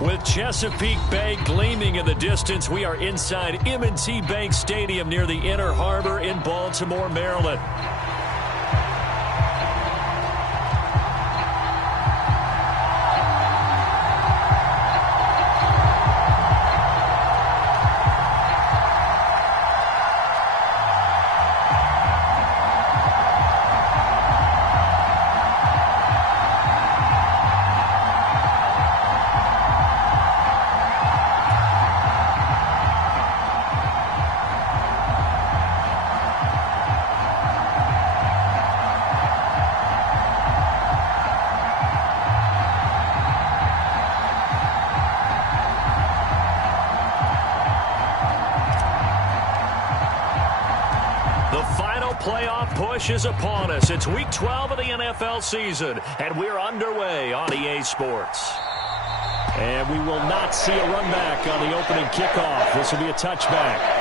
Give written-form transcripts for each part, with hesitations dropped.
With Chesapeake Bay gleaming in the distance, we are inside M&T Bank Stadium near the Inner Harbor in Baltimore, Maryland. Playoff push is upon us. It's Week 12 of the NFL season, and we're underway on EA Sports. And we will not see a run back on the opening kickoff. This will be a touchback.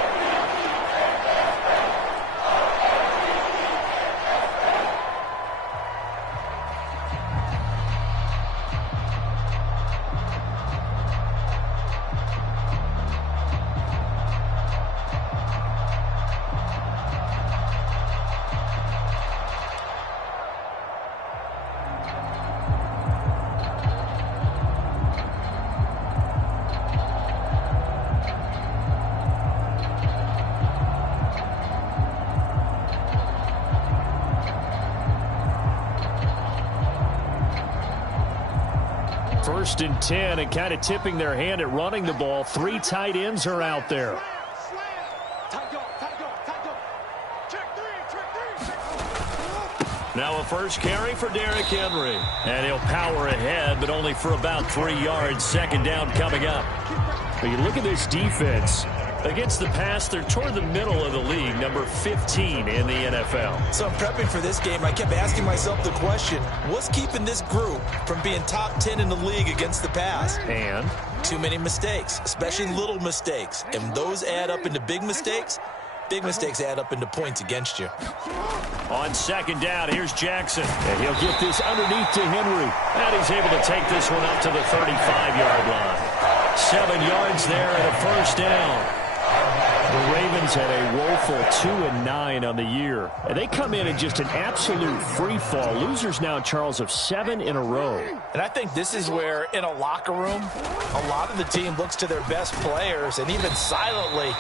First and 10, and kind of tipping their hand at running the ball. 3 tight ends are out there. Now a first carry for Derrick Henry. And he'll power ahead, but only for about 3 yards. Second down coming up. But you look at this defense. Against the pass, they're toward the middle of the league, number 15 in the NFL. So prepping for this game, I kept asking myself the question, what's keeping this group from being top 10 in the league against the pass? And? Too many mistakes, especially little mistakes. And those add up into big mistakes. Big mistakes add up into points against you. On second down, here's Jackson. And he'll get this underneath to Henry. And he's able to take this one up to the 35-yard line. 7 yards there and a first down. The Ravens had a woeful 2-9 on the year. And they come in just an absolute free fall. Losers now, Charles, of 7 in a row. And I think this is where, in a locker room, a lot of the team looks to their best players and even silently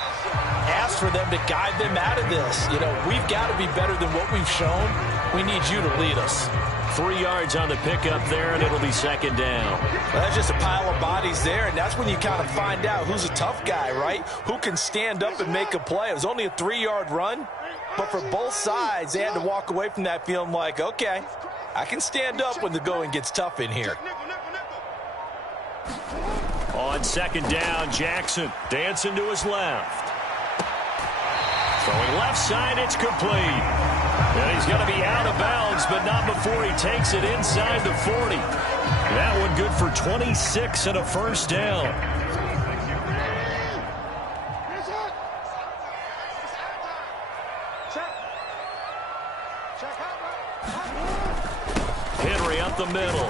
asks for them to guide them out of this. You know, we've got to be better than what we've shown. We need you to lead us. 3 yards on the pickup there, and it'll be second down. Well, that's just a pile of bodies there, and that's when you kind of find out who's a tough guy, right? Who can stand up and make a play. It was only a 3-yard run, but for both sides, they had to walk away from that feeling like, okay, I can stand up when the going gets tough in here. On second down, Jackson dancing to his left. Throwing left side, it's complete. And he's going to be out of bounds, but not before he takes it inside the 40. That one good for 26 and a first down. Henry up the middle.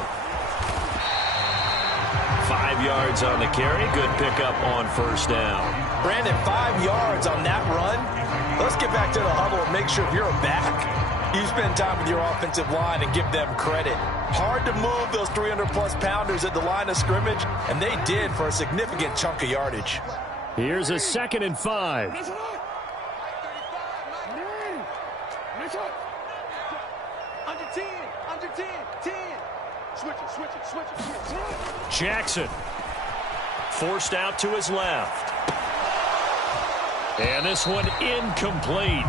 5 yards on the carry. Good pickup on first down. Brandon, 5 yards on that run. Let's get back to the huddle and make sure if you're a back, you spend time with your offensive line and give them credit. Hard to move those 300-plus pounders at the line of scrimmage, and they did for a significant chunk of yardage. Here's a 2nd and 5. Under 10, under 10, 10. Switch it. Jackson forced out to his left. And this one incomplete.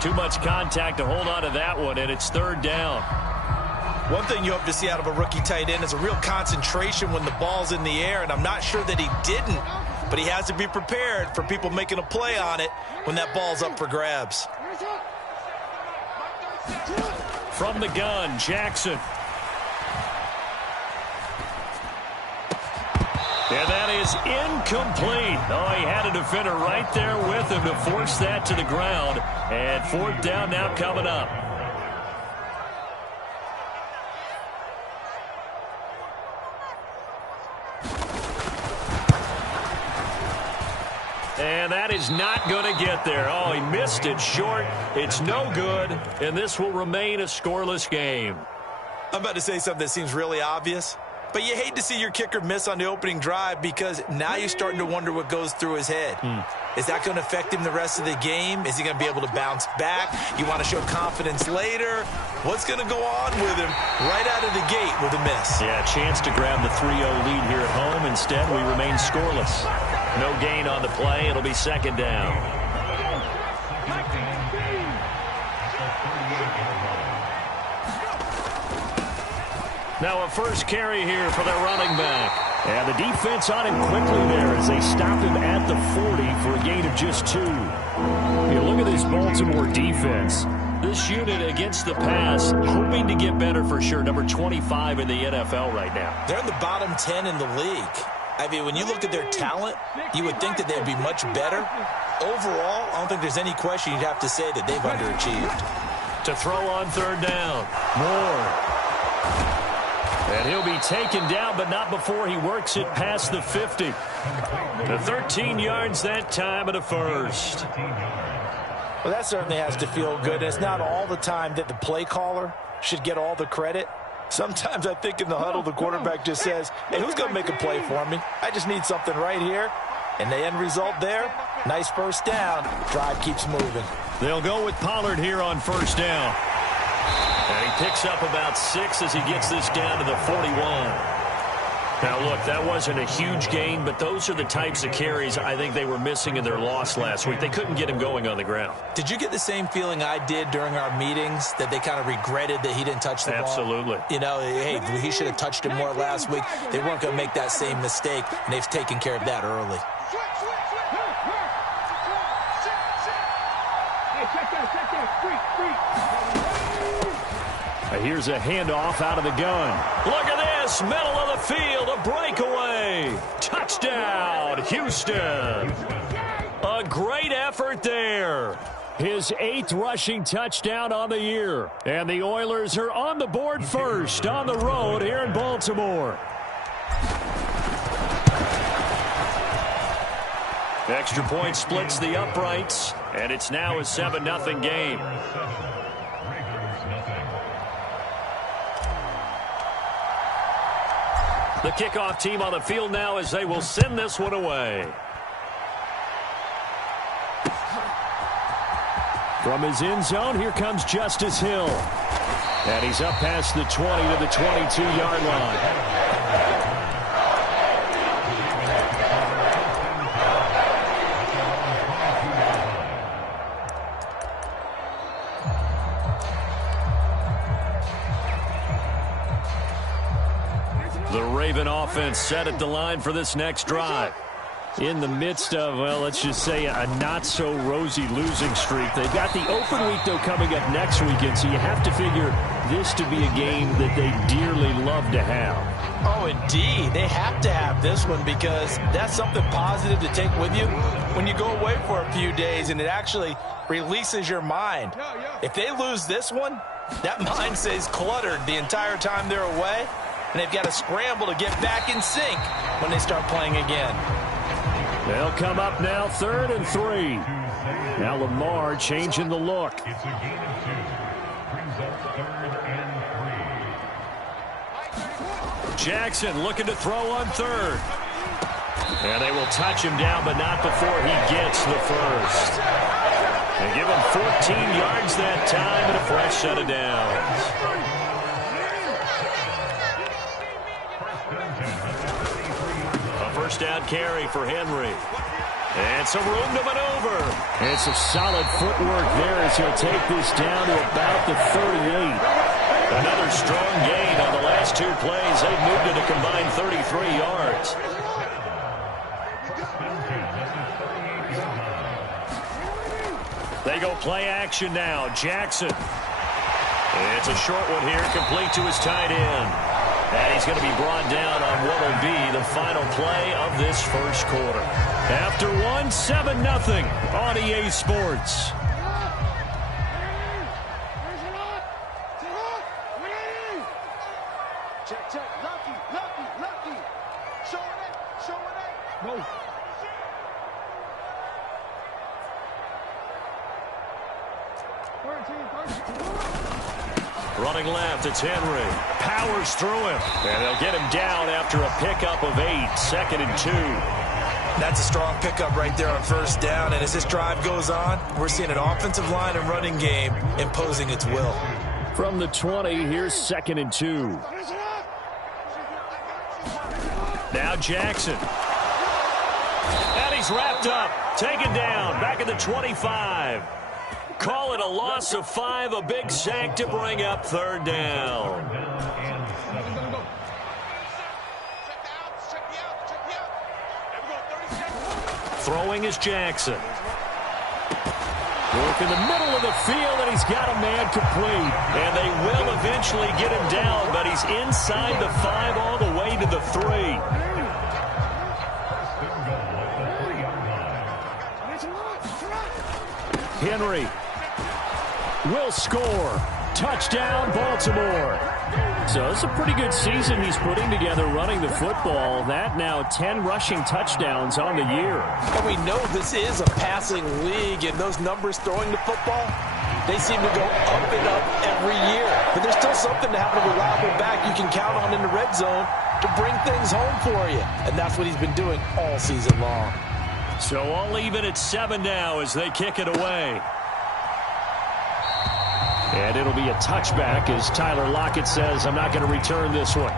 Too much contact to hold on to that one, and it's third down. One thing you hope to see out of a rookie tight end is a real concentration when the ball's in the air, and I'm not sure that he didn't, but he has to be prepared for people making a play on it when that ball's up for grabs. From the gun, Jackson. And that is incomplete. Oh, he had a defender right there with him to force that to the ground. And fourth down now coming up. And that is not going to get there. Oh, he missed it short. It's no good, and this will remain a scoreless game. I'm about to say something that seems really obvious, but you hate to see your kicker miss on the opening drive because now you're starting to wonder what goes through his head. Is that going to affect him the rest of the game? Is he going to be able to bounce back? You want to show confidence later? What's going to go on with him right out of the gate with a miss? Yeah, chance to grab the 3-0 lead here at home. Instead, we remain scoreless. No gain on the play. It'll be second down. Now a first carry here for their running back. And the defense on him quickly there as they stop him at the 40 for a gain of just 2. You look at this Baltimore defense. This unit against the pass, hoping to get better for sure. Number 25 in the NFL right now. They're in the bottom 10 in the league. I mean, when you look at their talent, you would think that they'd be much better. Overall, I don't think there's any question you'd have to say that they've underachieved. To throw on third down. Moore. And he'll be taken down, but not before he works it past the 50. The 13 yards that time at a first. Well, that certainly has to feel good. It's not all the time that the play caller should get all the credit. Sometimes I think in the huddle, the quarterback just says, hey, who's going to make a play for me? I just need something right here. And the end result there, nice first down. Drive keeps moving. They'll go with Pollard here on first down. And he picks up about 6 as he gets this down to the 41. Now, look, that wasn't a huge gain, but those are the types of carries I think they were missing in their loss last week. They couldn't get him going on the ground. Did you get the same feeling I did during our meetings, that they kind of regretted that he didn't touch the ball? Absolutely. You know, hey, he should have touched him more last week. They weren't going to make that same mistake, and they've taken care of that early. Here's a handoff out of the gun. Look at this, middle of the field, a breakaway. Touchdown, Houston. A great effort there. His 8th rushing touchdown on the year. And the Oilers are on the board first on the road here in Baltimore. Extra point splits the uprights, and it's now a 7-0 game. The kickoff team on the field now as they will send this one away. From his end zone, here comes Justice Hill. And he's up past the 20 to the 22-yard line. The Raven offense set at the line for this next drive. In the midst of, well, let's just say a not-so-rosy losing streak. They've got the open week, though, coming up next weekend, so you have to figure this to be a game that they dearly love to have. Oh, indeed. They have to have this one because that's something positive to take with you when you go away for a few days, and it actually releases your mind. If they lose this one, that mind stays cluttered the entire time they're away, and they've got to scramble to get back in sync when they start playing again. They'll come up now 3rd and 3. Now Lamar changing the look. Jackson looking to throw on 3rd. And they will touch him down, but not before he gets the first. They give him 14 yards that time and a fresh set of downs. First down carry for Henry. And some room to maneuver. It's a solid footwork there as he'll take this down to about the 38. Another strong gain on the last 2 plays. They've moved it a combined 33 yards. They go play action now. Jackson. It's a short one here, complete to his tight end. And he's going to be brought down on what will be the final play of this first quarter. After 7-0 on EA Sports. Check. Lucky. Show it. Go. Running left, it's Henry. Powers through him. And they'll get him down after a pickup of 8. 2nd and 2. That's a strong pickup right there on first down. And as this drive goes on, we're seeing an offensive line and running game imposing its will. From the 20, here's 2nd and 2. Now Jackson. And he's wrapped up. Taken down. Back at the 25. Call it a loss of 5. A big sack to bring up 3rd down. Throwing is Jackson. Work in the middle of the field, and he's got a man complete. And they will eventually get him down, but he's inside the 5 all the way to the 3. Henry will score. Touchdown, Baltimore. So it's a pretty good season he's putting together running the football. That now 10 rushing touchdowns on the year. And we know this is a passing league, and those numbers throwing the football, they seem to go up and up every year. But there's still something to have a reliable back you can count on in the red zone to bring things home for you. And that's what he's been doing all season long. So all even at 7 now as they kick it away. And it'll be a touchback as Tyler Lockett says, I'm not going to return this one.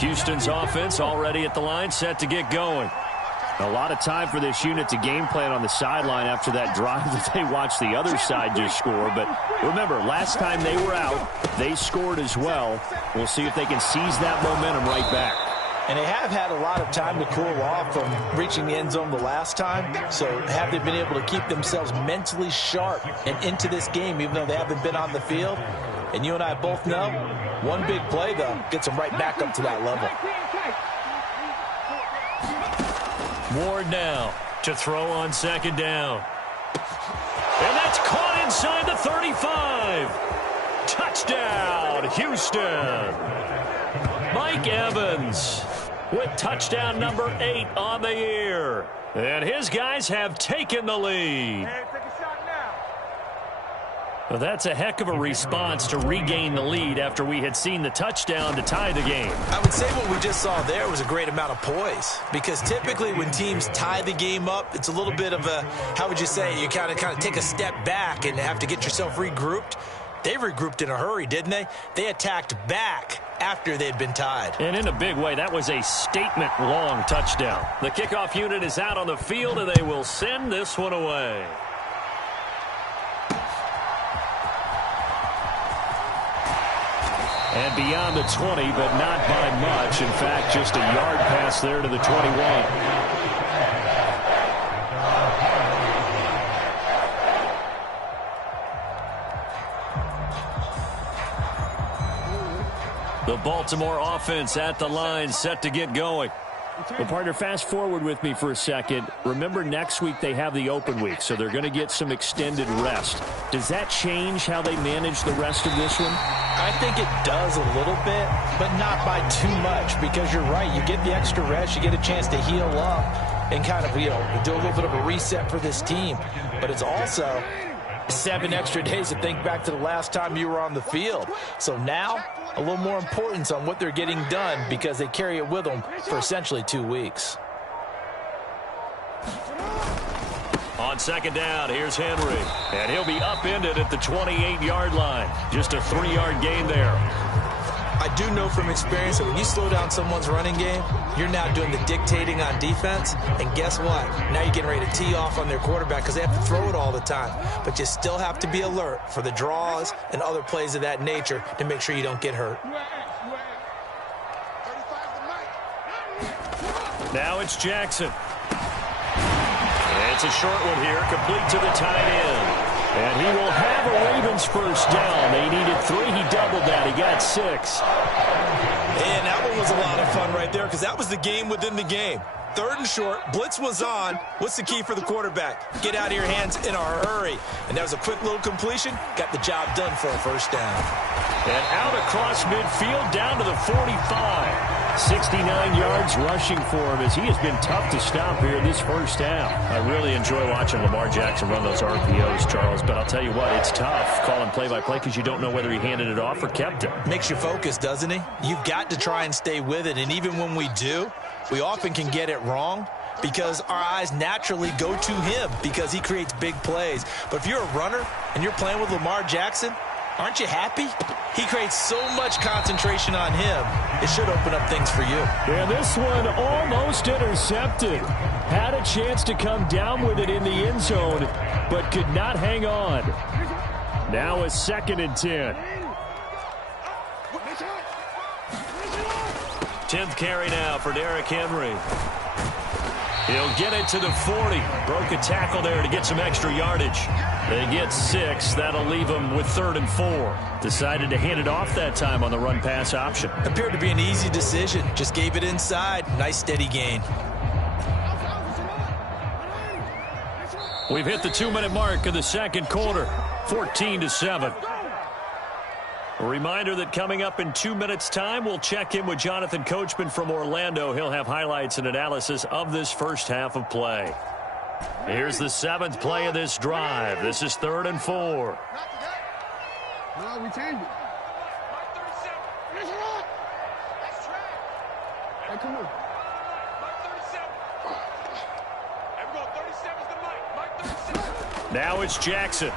Houston's offense already at the line, set to get going. A lot of time for this unit to game plan on the sideline after that drive that they watched the other side just score. But remember, last time they were out, they scored as well. We'll see if they can seize that momentum right back. And they have had a lot of time to cool off from reaching the end zone the last time. So have they been able to keep themselves mentally sharp and into this game, even though they haven't been on the field? And you and I both know, one big play, though, gets them right back up to that level. Ward now to throw on 2nd down. And that's caught inside the 35. Touchdown, Houston. Mike Evans with touchdown number 8 on the year. And his guys have taken the lead. Well, that's a heck of a response to regain the lead after we had seen the touchdown to tie the game. I would say what we just saw there was a great amount of poise, because typically when teams tie the game up, it's a little bit of a, how would you say, you kind of take a step back and have to get yourself regrouped. They regrouped in a hurry, didn't they? They attacked back after they'd been tied. And in a big way, that was a statement-long touchdown. The kickoff unit is out on the field, and they will send this one away. And beyond the 20, but not by much. In fact, just a yard pass there to the 21. The Baltimore offense at the line, set to get going. Well, partner, fast forward with me for a second. Remember, next week they have the open week, so they're going to get some extended rest. Does that change how they manage the rest of this one? I think it does a little bit, but not by too much, because you're right. You get the extra rest, you get a chance to heal up and kind of, do a little bit of a reset for this team. But it's also 7 extra days to think back to the last time you were on the field. So now, a little more importance on what they're getting done, because they carry it with them for essentially 2 weeks. On 2nd down, here's Henry. And he'll be upended at the 28-yard line. Just a 3-yard gain there. I do know from experience that when you slow down someone's running game, you're now doing the dictating on defense. And guess what? Now you're getting ready to tee off on their quarterback because they have to throw it all the time. But you still have to be alert for the draws and other plays of that nature to make sure you don't get hurt. Now it's Jackson. It's a short one here, complete to the tight end. And he will have a Ravens first down. They needed 3. He doubled that. He got 6. And that one was a lot of fun right there because that was the game within the game. 3rd and short, blitz was on. What's the key for the quarterback? Get out of your hands in a hurry. And that was a quick little completion. Got the job done for a first down. And out across midfield down to the 45. 69 yards rushing for him as he has been tough to stop here in this first half. I really enjoy watching Lamar Jackson run those RPOs, Charles, but I'll tell you what, it's tough calling play-by-play because you don't know whether he handed it off or kept it. Makes you focus, doesn't he? You've got to try and stay with it, and even when we do, we often can get it wrong because our eyes naturally go to him because he creates big plays. But if you're a runner and you're playing with Lamar Jackson, aren't you happy? He creates so much concentration on him. It should open up things for you. And this one almost intercepted. Had a chance to come down with it in the end zone, but could not hang on. Now a 2nd and 10. 10th carry now for Derrick Henry. He'll get it to the 40. Broke a tackle there to get some extra yardage. They get 6. That'll leave them with 3rd and 4. Decided to hand it off that time on the run-pass option. Appeared to be an easy decision. Just gave it inside. Nice steady gain. We've hit the 2-minute mark of the 2nd quarter. 14-7. A reminder that coming up in 2 minutes' time, we'll check in with Jonathan Coachman from Orlando. He'll have highlights and analysis of this first half of play. Here's the 7th play of this drive. This is 3rd and 4. No, we changed it. Hey, come on. Now it's Jackson.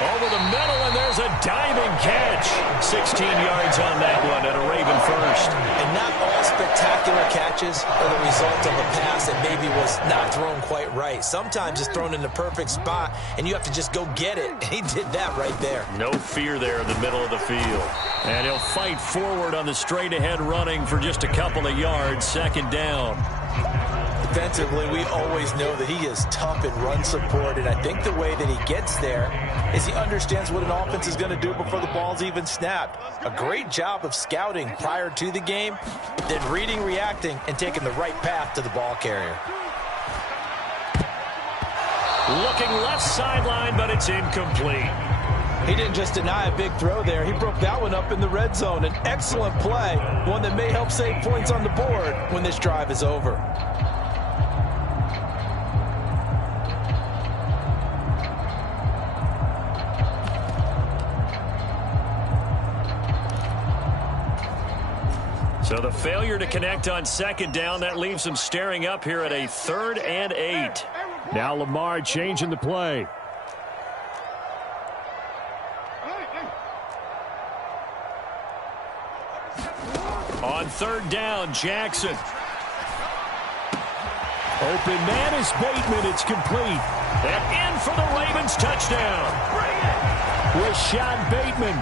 Over the middle, and there's a diving catch. 16 yards on that one, and a Raven first. And not all spectacular catches are the result of a pass that maybe was not thrown quite right. Sometimes it's thrown in the perfect spot, and you have to just go get it. And he did that right there. No fear there in the middle of the field. And he'll fight forward on the straight-ahead running for just a couple of yards. 2nd down. Defensively, we always know that he is tough in run support, and I think the way that he gets there is he understands what an offense is going to do before the ball's even snapped. A great job of scouting prior to the game, then reading, reacting, and taking the right path to the ball carrier. Looking left sideline, but it's incomplete. He didn't just deny a big throw there. He broke that one up in the red zone. An excellent play, one that may help save points on the board when this drive is over. So the failure to connect on 2nd down, that leaves them staring up here at a 3rd and 8. Now Lamar changing the play. On 3rd down, Jackson. Open man is Bateman. It's complete. And in for the Ravens touchdown. Rashad Bateman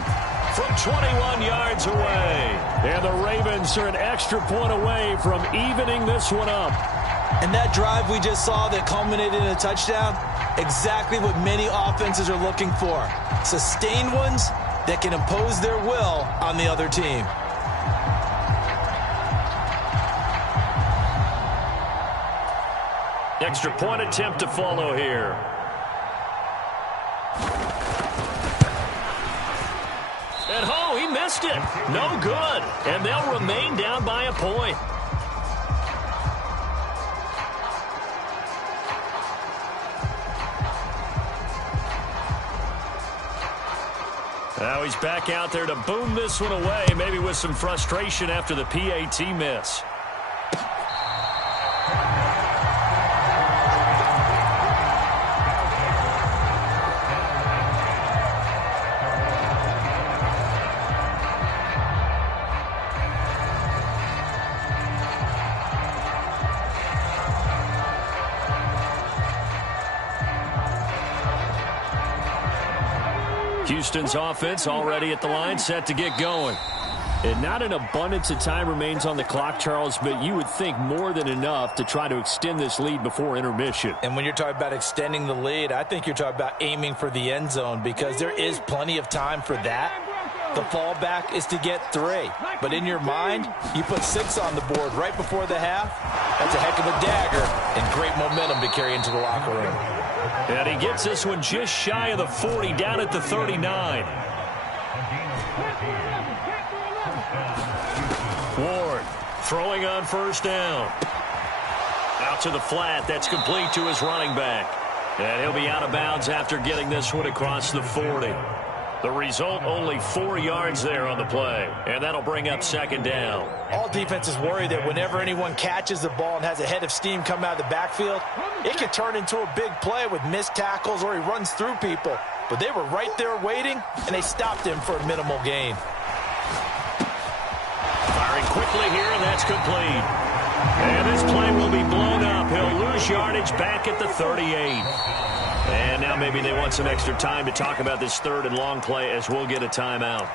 from 21 yards away. And the Ravens are an extra point away from evening this one up. And that drive we just saw that culminated in a touchdown, exactly what many offenses are looking for. Sustained ones that can impose their will on the other team. Extra point attempt to follow here. And oh, he missed it. No good. And they'll remain down by a point. Now he's back out there to boom this one away, maybe with some frustration after the PAT miss. Houston's offense already at the line, set to get going. And not an abundance of time remains on the clock, Charles, but you would think more than enough to try to extend this lead before intermission. And when you're talking about extending the lead, I think you're talking about aiming for the end zone because there is plenty of time for that. The fallback is to get 3. But in your mind, you put 6 on the board right before the half. That's a heck of a dagger and great momentum to carry into the locker room. And he gets this one just shy of the 40, down at the 39. Ward throwing on first down. Out to the flat. That's complete to his running back. And he'll be out of bounds after getting this one across the 40. The result, only 4 yards there on the play. And that'll bring up second down. All defenses worry that whenever anyone catches the ball and has a head of steam come out of the backfield, it can turn into a big play with missed tackles or he runs through people. But they were right there waiting, and they stopped him for a minimal gain. Firing quickly here, and that's complete. And this play will be blown up. He'll lose yardage back at the 38. And now maybe they want some extra time to talk about this third and long play as we'll get a timeout.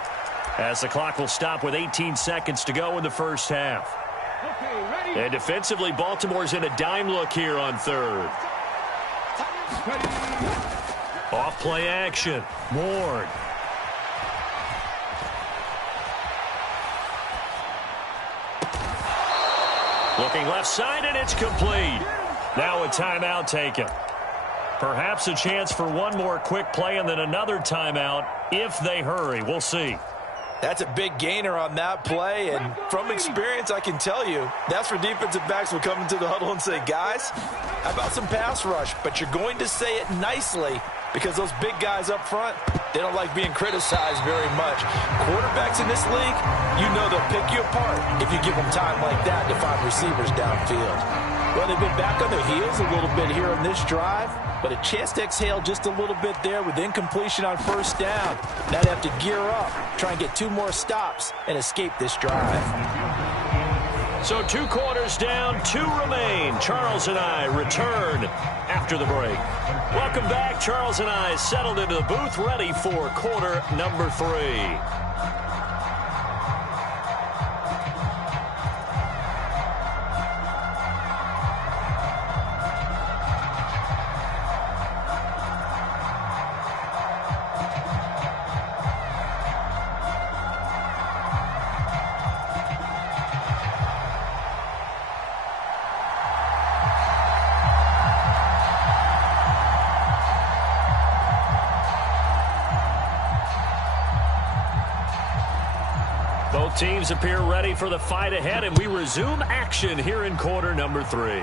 As the clock will stop with 18 seconds to go in the first half. And defensively, Baltimore's in a dime look here on third. Off play action. Ward. Looking left side, and it's complete. Now a timeout taken. Perhaps a chance for one more quick play and then another timeout if they hurry. We'll see. That's a big gainer on that play, and from experience, I can tell you, that's where defensive backs will come into the huddle and say, guys, how about some pass rush? But you're going to say it nicely because those big guys up front, they don't like being criticized very much. Quarterbacks in this league, you know they'll pick you apart if you give them time like that to find receivers downfield. Well, they've been back on their heels a little bit here on this drive, but a chance to exhale just a little bit there with incompletion on first down. Now they have to gear up, try and get 2 more stops, and escape this drive. So 2 quarters down, 2 remain. Charles and I return after the break. Welcome back. Charles and I settled into the booth, ready for quarter number 3. Both teams appear ready for the fight ahead, and we resume action here in quarter number 3.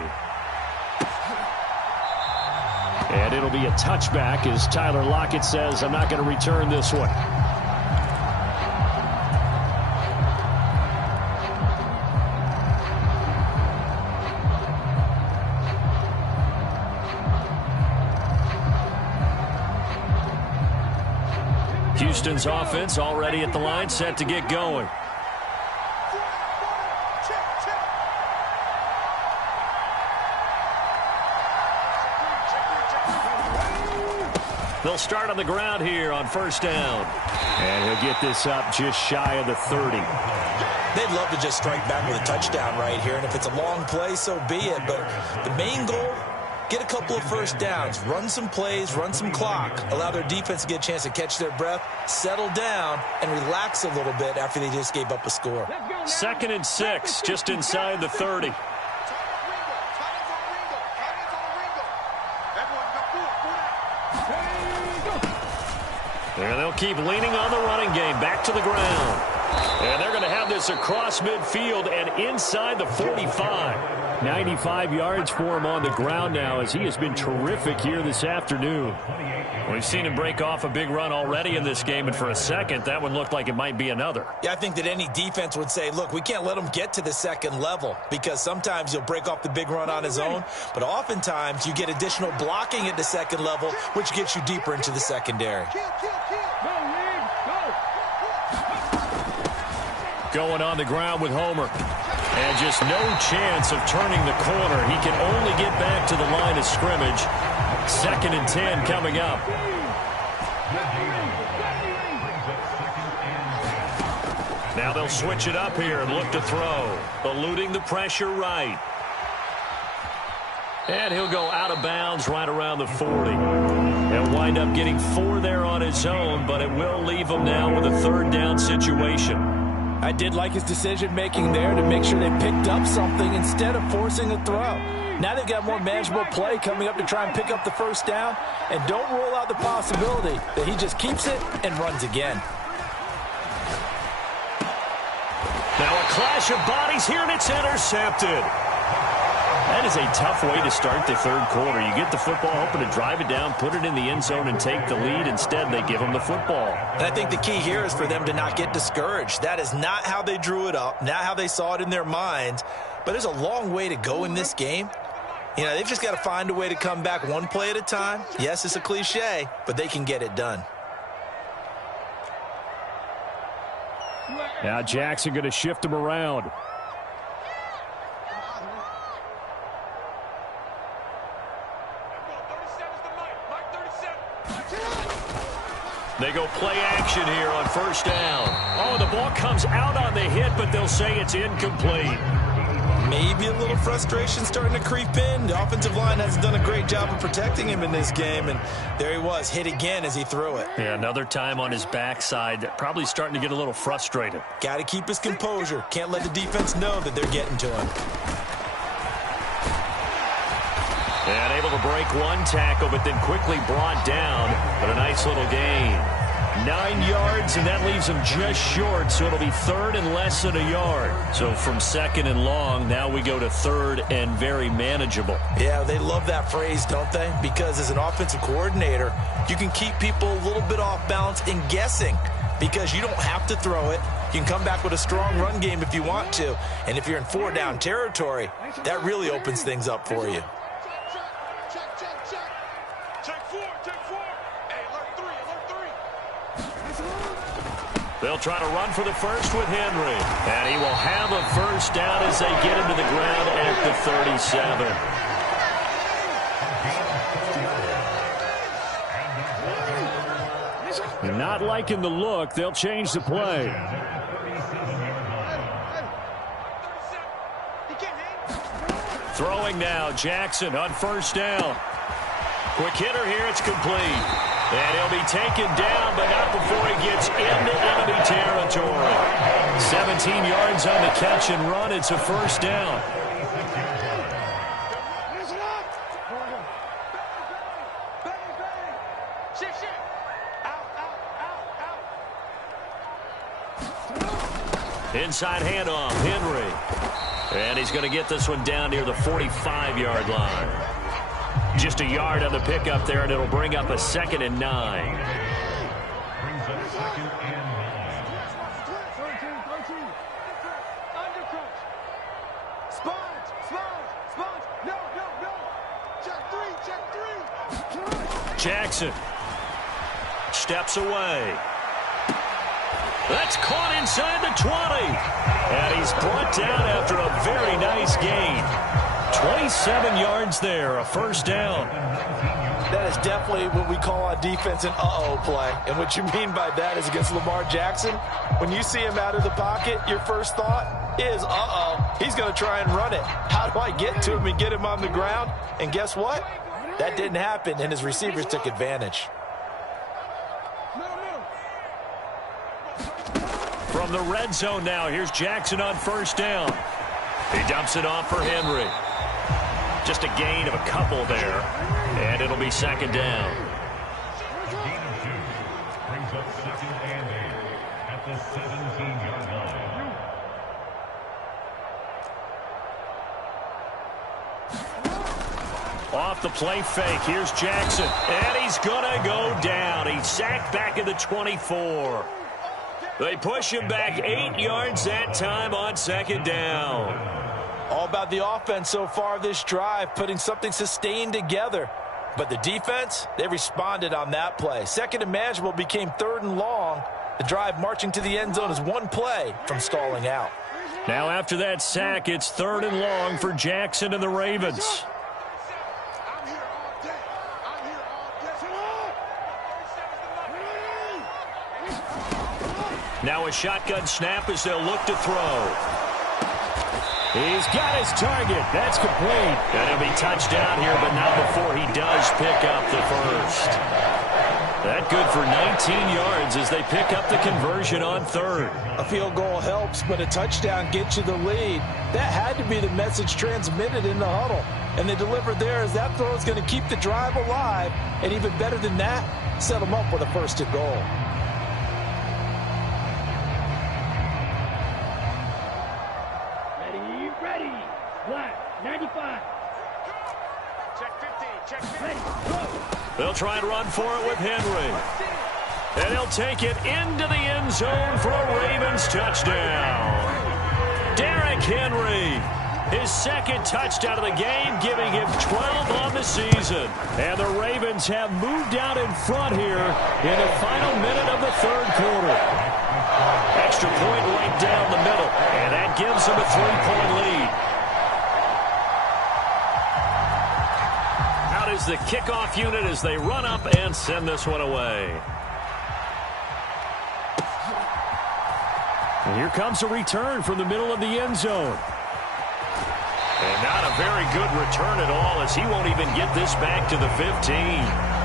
And it'll be a touchback as Tyler Lockett says, I'm not going to return this one. Houston's offense already at the line, set to get going. They'll start on the ground here on first down. And he'll get this up just shy of the 30. They'd love to just strike back with a touchdown right here, and if it's a long play, so be it. But the main goal, get a couple of first downs, run some plays, run some clock, allow their defense to get a chance to catch their breath, settle down, and relax a little bit after they just gave up a score. 2nd and 6, just inside the 30. And they'll keep leaning on the running game, back to the ground. And they're going to have this across midfield and inside the 45. 95 yards for him on the ground now as he has been terrific here this afternoon. We've seen him break off a big run already in this game, and for a second, that one looked like it might be another. Yeah, I think that any defense would say, look, we can't let him get to the second level because sometimes he'll break off the big run on his own, but oftentimes you get additional blocking at the second level, which gets you deeper into the secondary. Going on the ground with Homer. And just no chance of turning the corner. He can only get back to the line of scrimmage. 2nd and 10 coming up. Now they'll switch it up here and look to throw. Eluding the pressure right. And he'll go out of bounds right around the 40. He'll wind up getting 4 there on his own, but it will leave him now with a third down situation. I did like his decision-making there to make sure they picked up something instead of forcing a throw. Now they've got more manageable play coming up to try and pick up the first down, and don't rule out the possibility that he just keeps it and runs again. Now a clash of bodies here, and it's intercepted. That is a tough way to start the third quarter. You get the football, hoping to drive it down, put it in the end zone, and take the lead. Instead, they give them the football. And I think the key here is for them to not get discouraged. That is not how they drew it up, not how they saw it in their minds. But there's a long way to go in this game. You know, they've just got to find a way to come back one play at a time. Yes, it's a cliche, but they can get it done. Now Jackson going to shift him around. They go play action here on first down. Oh, the ball comes out on the hit, but they'll say it's incomplete. Maybe a little frustration starting to creep in. The offensive line hasn't done a great job of protecting him in this game, and there he was, hit again as he threw it. Yeah, another time on his backside, probably starting to get a little frustrated. Got to keep his composure. Can't let the defense know that they're getting to him. And able to break one tackle, but then quickly brought down. But a nice little gain. 9 yards, and that leaves him just short, so it'll be third and less than a yard. So from second and long, now we go to third and very manageable. Yeah, they love that phrase, don't they? Because as an offensive coordinator, you can keep people a little bit off balance and guessing because you don't have to throw it. You can come back with a strong run game if you want to. And if you're in 4-down territory, that really opens things up for you. They'll try to run for the first with Henry. And he will have a first down as they get him to the ground at the 37. Not liking the look. They'll change the play. Throwing now, Jackson on first down. Quick hitter here, it's complete. And he'll be taken down, but not before he gets into enemy territory. 17 yards on the catch and run. It's a first down. Inside handoff, Henry. And he's going to get this one down near the 45-yard line. Just a yard on the pickup there, and it'll bring up a 2nd and 9. Jackson steps away. That's caught inside the 20. And he's brought down after a very nice gain. 27 yards there, a first down. That is definitely what we call on defense an uh-oh play. And what you mean by that is against Lamar Jackson, when you see him out of the pocket, your first thought is, uh-oh, he's going to try and run it. How do I get to him and get him on the ground? And guess what? That didn't happen, and his receivers took advantage. From the red zone now, here's Jackson on first down. He dumps it off for Henry. Just a gain of a couple there, and it'll be 2nd down. A gain of 2 brings up 2nd and 8 at the 17-yard line. Off the play fake, here's Jackson, and he's gonna go down. He's sacked back at the 24. They push him back 8 yards that time on 2nd down. All about the offense so far this drive, putting something sustained together. But the defense, they responded on that play. 2nd and manageable became 3rd and long. The drive marching to the end zone is one play from stalling out. Now after that sack, it's 3rd and long for Jackson and the Ravens. Now a shotgun snap as they'll look to throw. He's got his target. That's complete. And he'll be touchdown here, but not before he does pick up the first. That good for 19 yards as they pick up the conversion on third. A field goal helps, but a touchdown gets you the lead. That had to be the message transmitted in the huddle. And they delivered there as that throw is going to keep the drive alive. And even better than that, set them up with a first and goal. Ready. Black, 95. Check 15, check 15. Ready, go. They'll try and run for it with Henry. And he'll take it into the end zone for a Ravens touchdown. Derrick Henry, his second touchdown of the game, giving him 12 on the season. And the Ravens have moved out in front here in the final minute of the third quarter. Extra point right down the middle, and that gives them a 3-point lead. Out is the kickoff unit as they run up and send this one away. And here comes a return from the middle of the end zone. And not a very good return at all as he won't even get this back to the 15.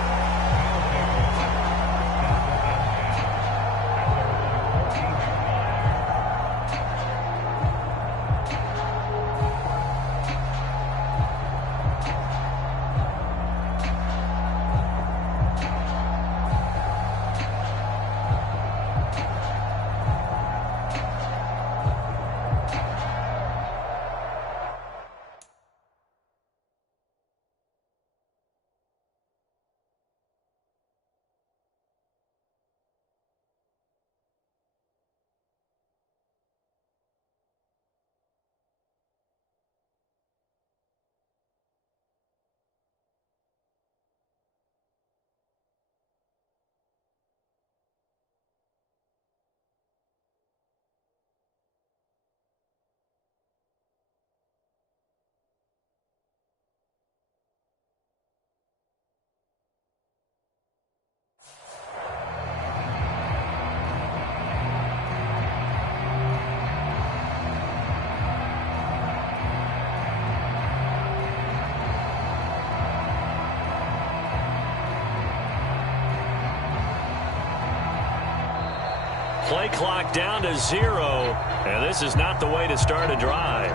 Play clock down to 0, and this is not the way to start a drive.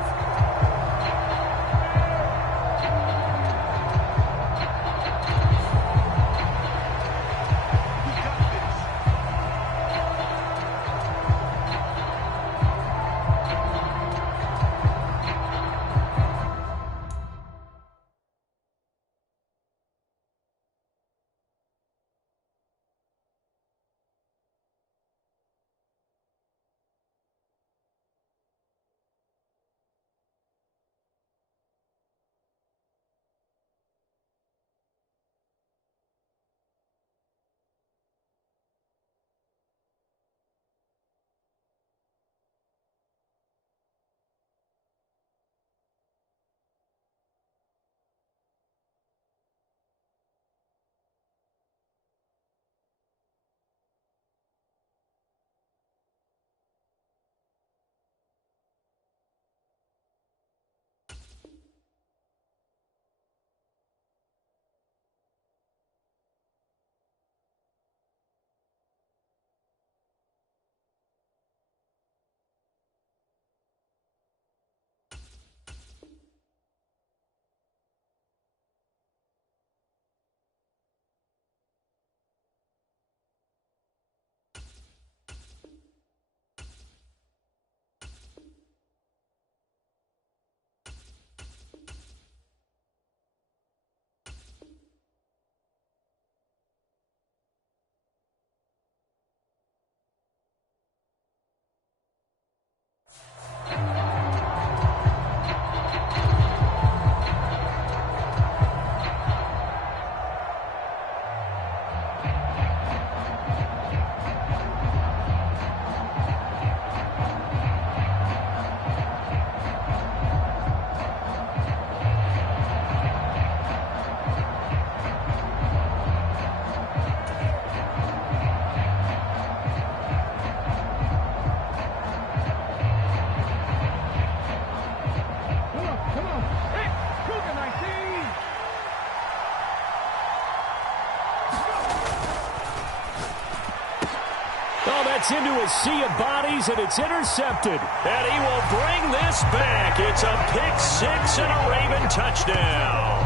Gets into a sea of bodies, and it's intercepted. And he will bring this back. It's a pick six and a Raven touchdown.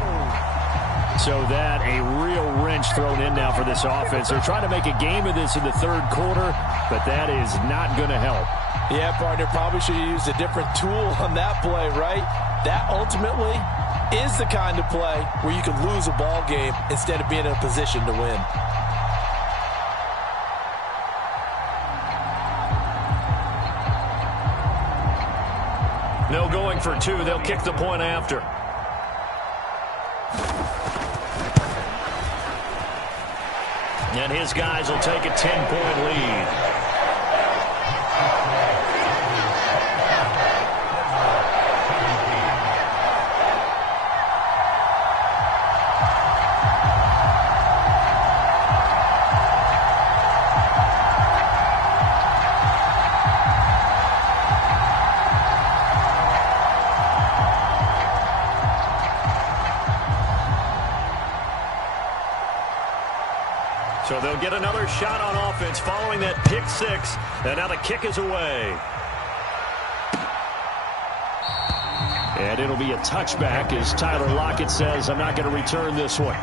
So that, a real wrench thrown in now for this offense. They're trying to make a game of this in the third quarter, but that is not going to help. Yeah, partner, probably should have used a different tool on that play, right? That ultimately is the kind of play where you can lose a ball game instead of being in a position to win. No going for two. They'll kick the point after. And his guys will take a 10-point lead. So they'll get another shot on offense following that pick six. And now the kick is away. And it'll be a touchback as Tyler Lockett says, I'm not going to return this one.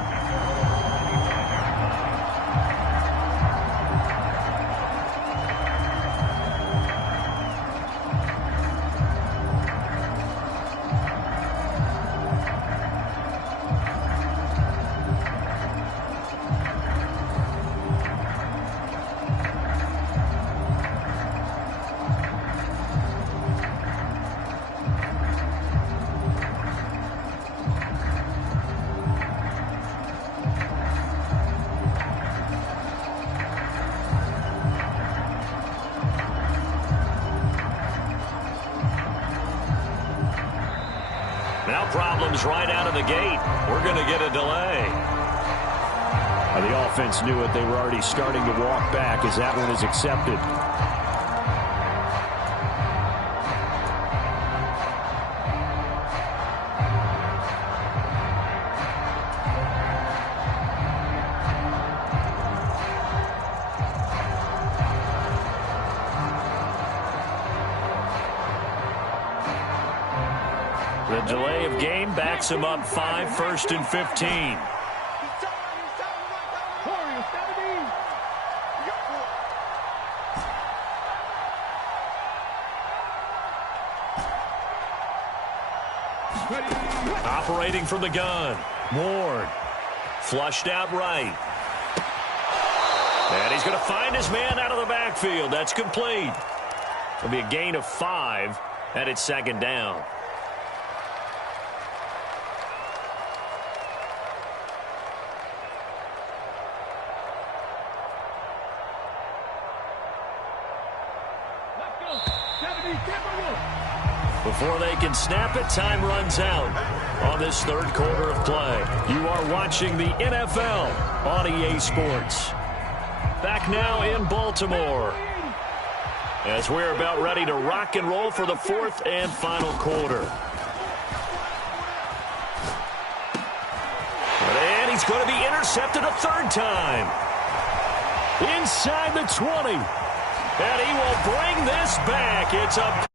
Now problems right out of the gate. We're going to get a delay. The offense knew it. They were already starting to walk back as that one is accepted. The delay of game backs him up 5, 1st and 15. Operating from the gun. Ward. Flushed out right. And he's going to find his man out of the backfield. That's complete. It'll be a gain of 5, and it's 2nd down. Before they can snap it, time runs out on this third quarter of play. You are watching the NFL on EA Sports. Back now in Baltimore as we're about ready to rock and roll for the 4th and final quarter. And he's going to be intercepted a 3rd time. Inside the 20. And he will bring this back. It's a